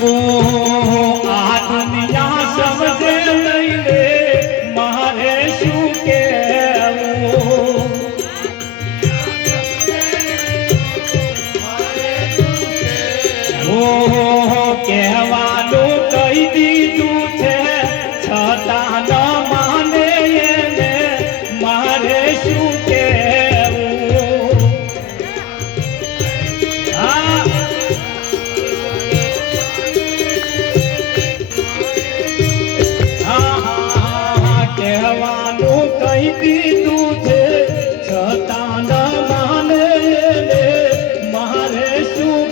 वो आ दुनिया समझे नहीं ले मारे शू के वो કહેવાનું કહી દીધું છે છતાં ન માને એને મારે શું કહેવું કહેવાનું કહી દીધું છે છતાં ન માને એને મારે શું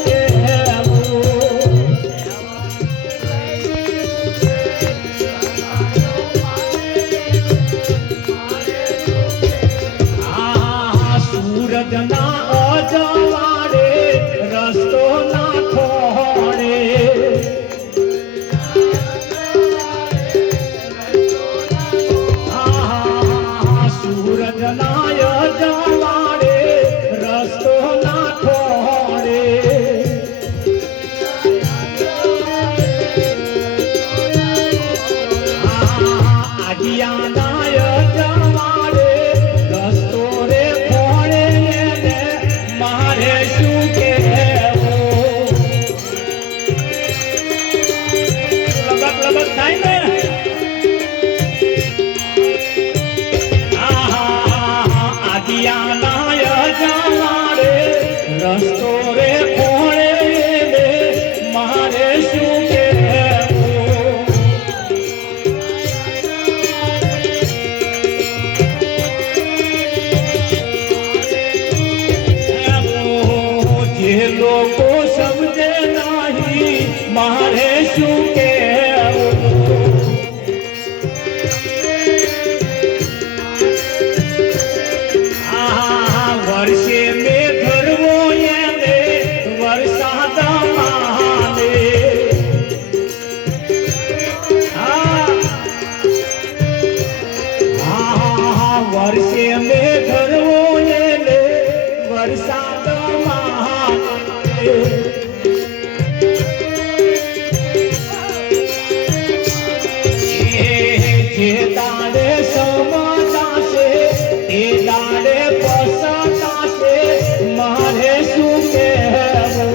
સૂરજના અજવાળે રસ્તો ના ખોળે સૂરજના અજવાળે રસ્તો ના ખોળે આજિયાના અજવાળે રસ્તો રે મારે શું કહેવું લબક લબક થાય ને આગિયાના જવાડે રસ્તો રે ખોળે મારે શું લોકો સમજે નહીં મારે શું કહેવું વર્ષે મેં ધરવો એને વરસાદ માને વર્ષે મેં ધરવો એને વરસાદ જે દાડે સમજાશે એ દાડે પસંદાશે મારે શું કહેવું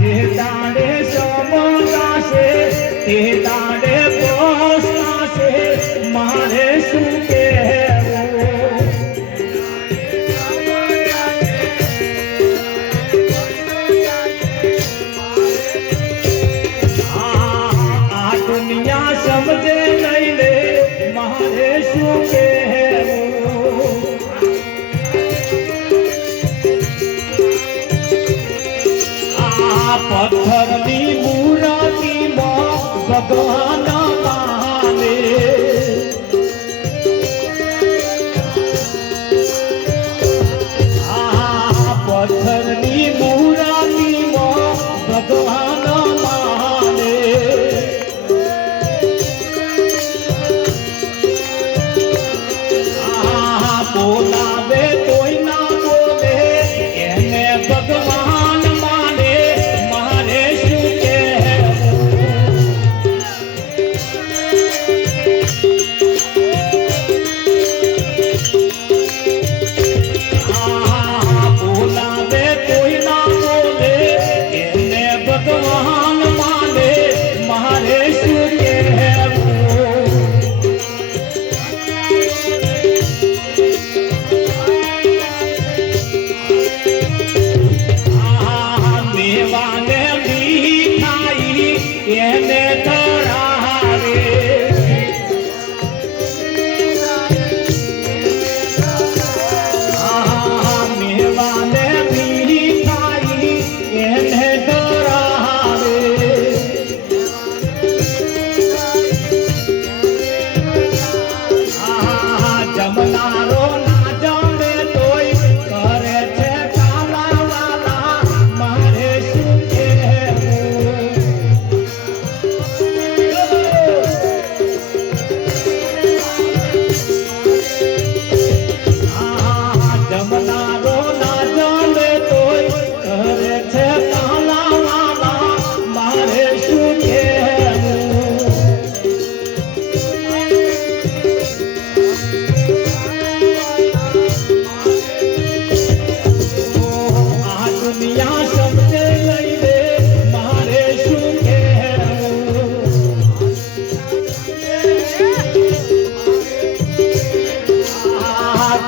જે દાડે સમજાશે એ દાડે પસંદાશે મારે શું સમજે નહીં લે મારે શું કહેવું પથ્થરની મૂર્તિમાં ભગવાન માને પથ્થરની મૂર્તિમાં ભગવાન માને બોલાવે કોઈ ના બોલે એને ભગવાન માને મારે શું કહેવું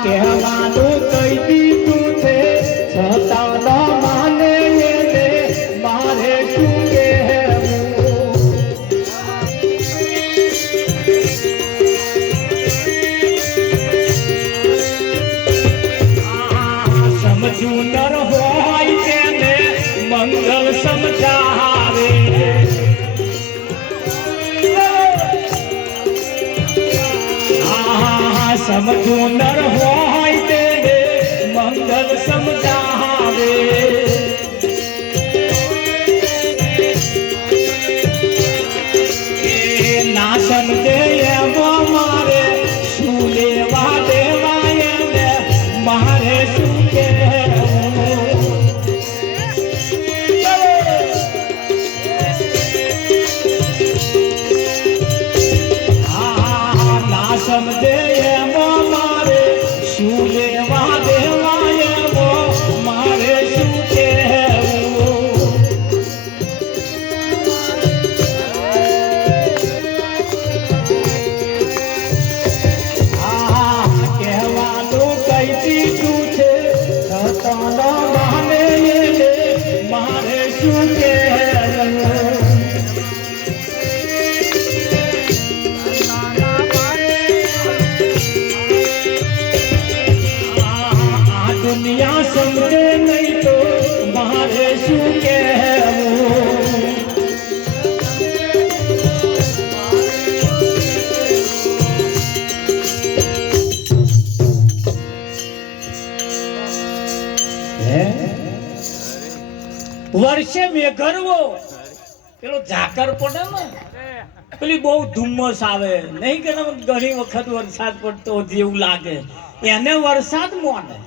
કહેવાનું કહી દીધું છે છતાં ન માને એને મારે શું કહેવું સમજુ નર હોય તેને મંગલ સમજાવે સમજુ નર હોય તેને મંગલ સમજાવે ના સમજે એમાં મારે શું લેવા દેવાય ને મારે શું સમજે એમાં મારે શું લેવા દેવાય મારે શું કહેવું કહેવાનું કહી દીધું છે છતાં ન માને એને મારે શું કહેવું દુનિયા સમજે નહીં તો મારે શું કહેવું વર્ષે મેઘરવો પેલો ઝાકર પડે ને પેલી બહુ ધુમ્મસ આવે નહીં કે ઘણી વખત વરસાદ પડતો જેવું લાગે એને વરસાદ મોને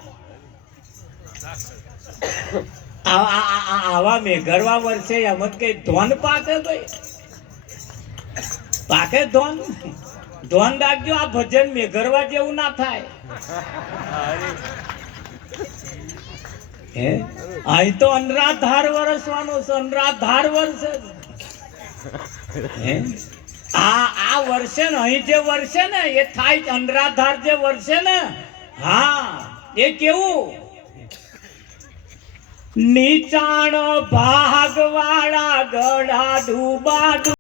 આવા મેઘરવા વર્ષે એમ જ કઈ ધોન પાકે ભાઈ પાકે ધોન ધોન રાખજો આ ભજન મેઘરવા જેવું ના થાય અહીં તો અનરાધાર વરસવાનો છે અનરાધાર વર્ષે આ વર્ષે ને અહીં જે વર્ષે ને એ થાય અનરાધાર જે વર્ષે ને હા એ કેવું નીચાણ ભાગવાળા ગળા ડૂબા